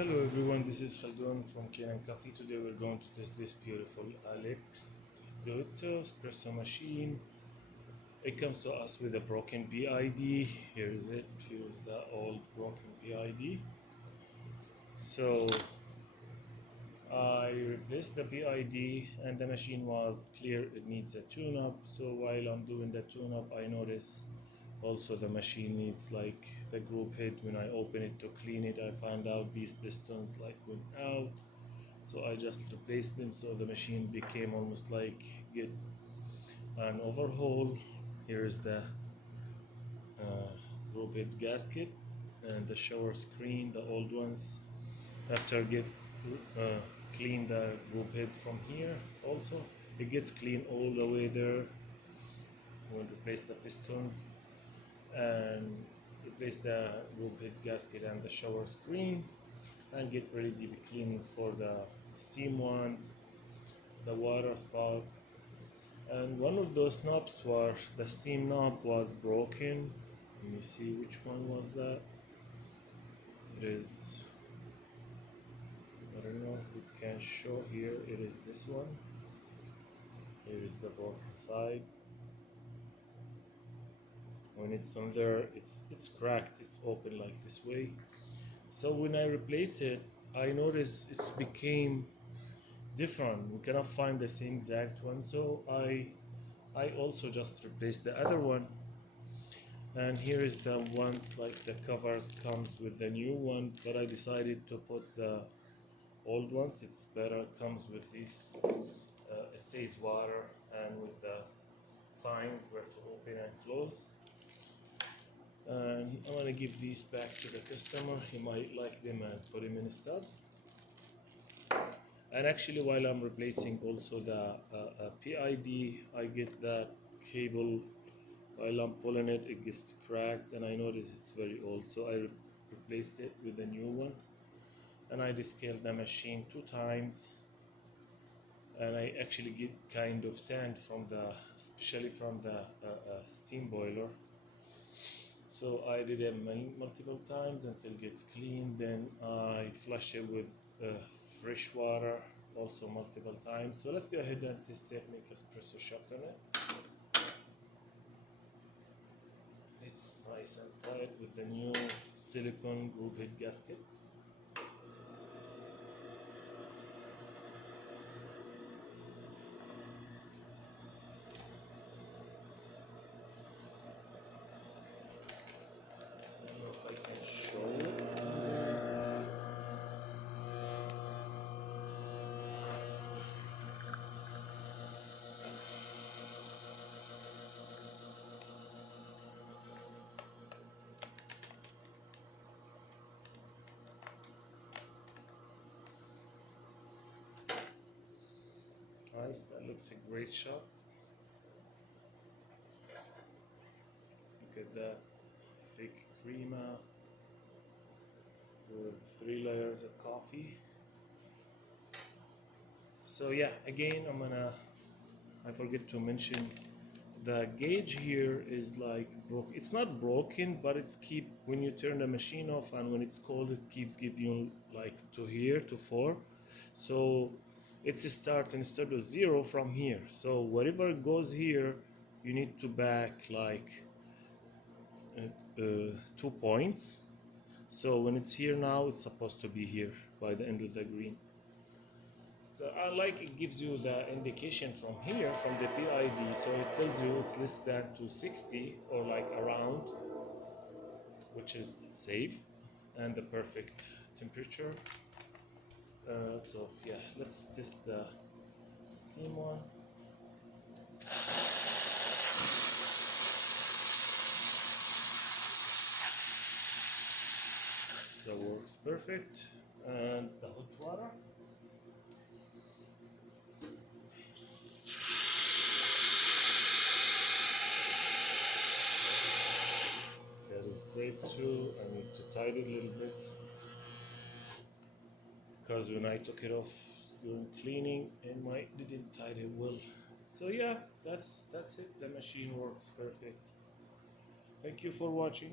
Hello everyone, this is Khaldun from Kanen Coffee. Today we're going to test this beautiful Delucca Espresso machine. It comes to us with a broken PID. Here is it. Here is the old broken PID. So I replaced the PID and the machine was clear. It needs a tune-up. So while I'm doing the tune-up, I notice also the machine needs like the group head. When I open it to clean it, I found out these pistons like went out. So I just replaced them, so the machine became almost like get an overhaul. Here is the group head gasket and the shower screen, the old ones. After get clean the group head from here also, it gets clean all the way there. We'll replace the pistons and replace the group head gasket and the shower screen and get ready to be cleaning for the steam wand, the water spout. And one of those knobs were the steam knob was broken. Let me see which one was that. It is, I don't know if we can show here. It is this one. Here is the broken side. When it's on there, it's cracked. It's open like this way. So when I replace it, I notice it's became different. We cannot find the same exact one. So I also just replaced the other one. And here is the ones like the covers comes with the new one, but I decided to put the old ones. It's better. Comes with this. It says water and with the signs where to open and close. And I'm gonna give these back to the customer. He might like them and put them in a stub. And actually, while I'm replacing also the PID, I get that cable. While I'm pulling it, it gets cracked, and I notice it's very old. So I replaced it with a new one, and I descaled the machine 2 times. And I actually get kind of sand from the, especially from the steam boiler. So I did it multiple times until it gets clean. Then I flush it with fresh water also multiple times. So let's go ahead and test it, make espresso shot on it. It's nice and tight with the new silicone group head gasket. I don't know if I can show it. Nice, that looks a great shot. Look at that thick crema with 3 layers of coffee. So yeah, again, I forget to mention the gauge here is like broke. It's not broken, but it's when you turn the machine off and when it's cold, it keeps giving you like to here to 4. So it's start instead of 0 from here. So whatever goes here, you need to back like 2 points. So when it's here now, it's supposed to be here by the end of the green. So I like it gives you the indication from here, from the PID, so it tells you it's less than 260 or like around, which is safe and the perfect temperature. So yeah, let's test the steam one. That works perfect. And the hot water. That is great too. I need to tighten it a little bit because when I took it off during cleaning, it didn't tighten it well. So yeah, that's it. The machine works perfect. Thank you for watching.